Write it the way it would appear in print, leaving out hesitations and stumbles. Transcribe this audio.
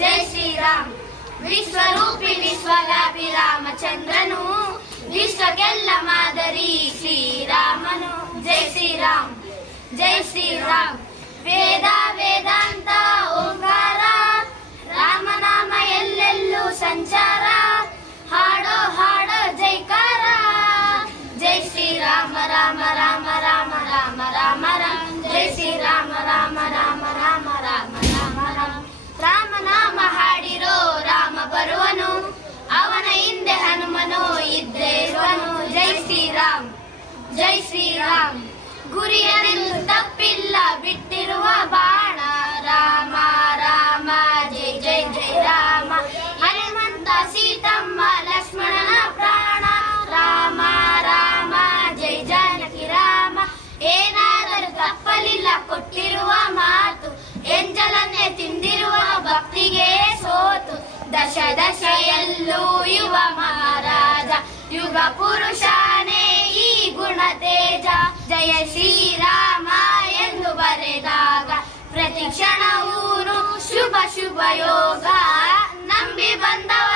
ಜೈ ಶ್ರೀರಾಮ್. ವಿಶ್ವರೂಪಿ ವಿಶ್ವವ್ಯಾಪಿ ರಾಮಚಂದ್ರನು, ವಿಶ್ವಕ್ಕೆಲ್ಲ ಮಾದರಿ ಶ್ರೀರಾಮನು. ಜೈ ಶ್ರೀರಾಮ್, ಜೈ ಶ್ರೀರಾಮ್. ವೇದ ವೇದಾಂತ ಓಂಕಾರ, ರಾಮನಾಮ ಎಲ್ಲೆಲ್ಲೂ ಸಂಚಾರ. ಹಾಡೋ ಹಾಡೋ ಜೈಕಾರ, ಜೈ ಶ್ರೀರಾಮ ರಾಮ ರಾಮ ರಾಮ ರಾಮ ರಾಮ ರಾಮ. ಜೈ ಶ್ರೀರಾಮ ರಾಮ ರಾಮ ರಾಮ ರಾಮ ರಾಮ ರಾಮ. ರಾಮನಾಮ ಹಾಡಿರೋ ರಾಮ ಬರುವನು, ಅವನ ಹಿಂದೆ ಹನುಮನು ಇದ್ದೇ ಇರುವನು. ಜೈ ಶ್ರೀರಾಮ್, ಜೈ ಶ್ರೀರಾಮ್. ಗುರಿಯನೆಂದು ತಪ್ಪಿಲ್ಲ ಬಿಟ್ಟಿರುವ ಬಾಣ, ರಾಮ ರಾಮ ಜೈ ಜೈ ಜೈ ರಾಮ. ಹನುಮಂತ ಸೀತಮ್ಮ ಲಕ್ಷ್ಮಣನ ಪ್ರಾಣ, ರಾಮ ರಾಮ ಜೈ ಜಾನಕಿ ರಾಮ. ಏನಾದರೂ ತಪ್ಪಲಿಲ್ಲ ಕೊಟ್ಟಿರುವ ಮಾತು, ಎಂಜಲನ್ನೇ ತಿಂದಿರುವ ಭಕ್ತಿಗೆ ಸೋತು. ದಶ ದಶೆಯಲ್ಲೂ ಯುವ ಮಹಾರಾಜ, ಯುಗ ಪುರುಷನೇ ಈ ಗುಣ ತೇಜ. ಜಯ ಶ್ರೀರಾಮ ಎಂದು ಬರೆದಾಗ ಪ್ರತಿ ಕ್ಷಣವೂನು ಶುಭ ಶುಭ ಯೋಗ. ನಂಬಿ ಬಂದವ